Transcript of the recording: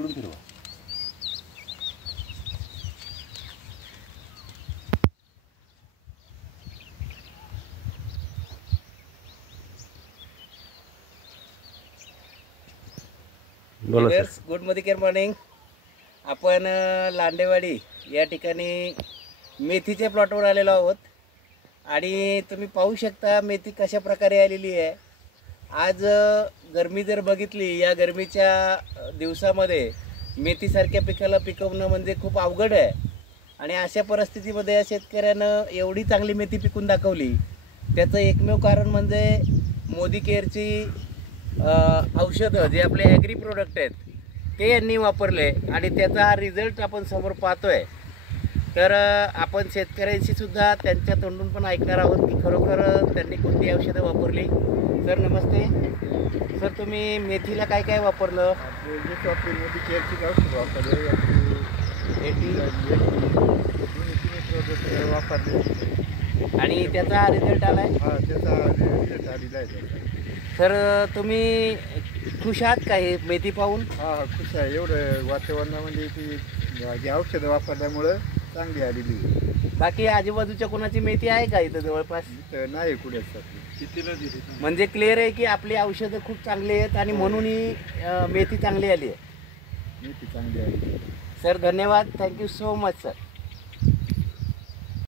इकडून फिरवा. Good morning. आपण लांडेवाडी या ठिकाणी मेथीच्या प्लॉटवर आलेलो आहोत आणि तुम्ही पाहू शकता मेथी कशा प्रकारे आलेली आहे. आज गरमी जर बघितली, या गरमीच्या दिवसामध्ये मेथीसारख्या पिकाला पिकवणं म्हणजे खूप अवघड आहे. आणि अशा परिस्थितीमध्ये या शेतकऱ्यानं एवढी चांगली मेथी पिकून दाखवली. त्याचं एकमेव कारण म्हणजे मोदी केअरची औषधं जे आपले ॲग्री प्रोडक्ट आहेत ते यांनी वापरले आणि त्याचा रिझल्ट आपण समोर पाहतोय. तर आपण शेतकऱ्यांशी सुद्धा त्यांच्या तोंडून पण ऐकणार आहोत की खरोखर त्यांनी कोणती औषधं वापरली. सर नमस्ते. सर तुम्ही मेथीला काय काय वापरलं? आपली मोदी केअरची औषध वापरले, वापरले आणि त्याचा रिझल्ट आला आहे? हा, त्याचा रिझल्ट आलेला आहे. सर तुम्ही खुश आहात का हे मेथी पाहून? हा, खुश आहे. एवढं वातावरणामध्ये ती औषधं वापरल्यामुळं चांगली आलेली. बाकी आजूबाजूच्या कोणाची मेथी आहे का इथं जवळपास? नाही कुठेच. म्हणजे क्लिअर आहे की आपली औषधं खूप चांगली आहेत आणि म्हणून ही मेथी चांगली आली आहे. मेथी चांगली आली. सर धन्यवाद. Thank you so much sir.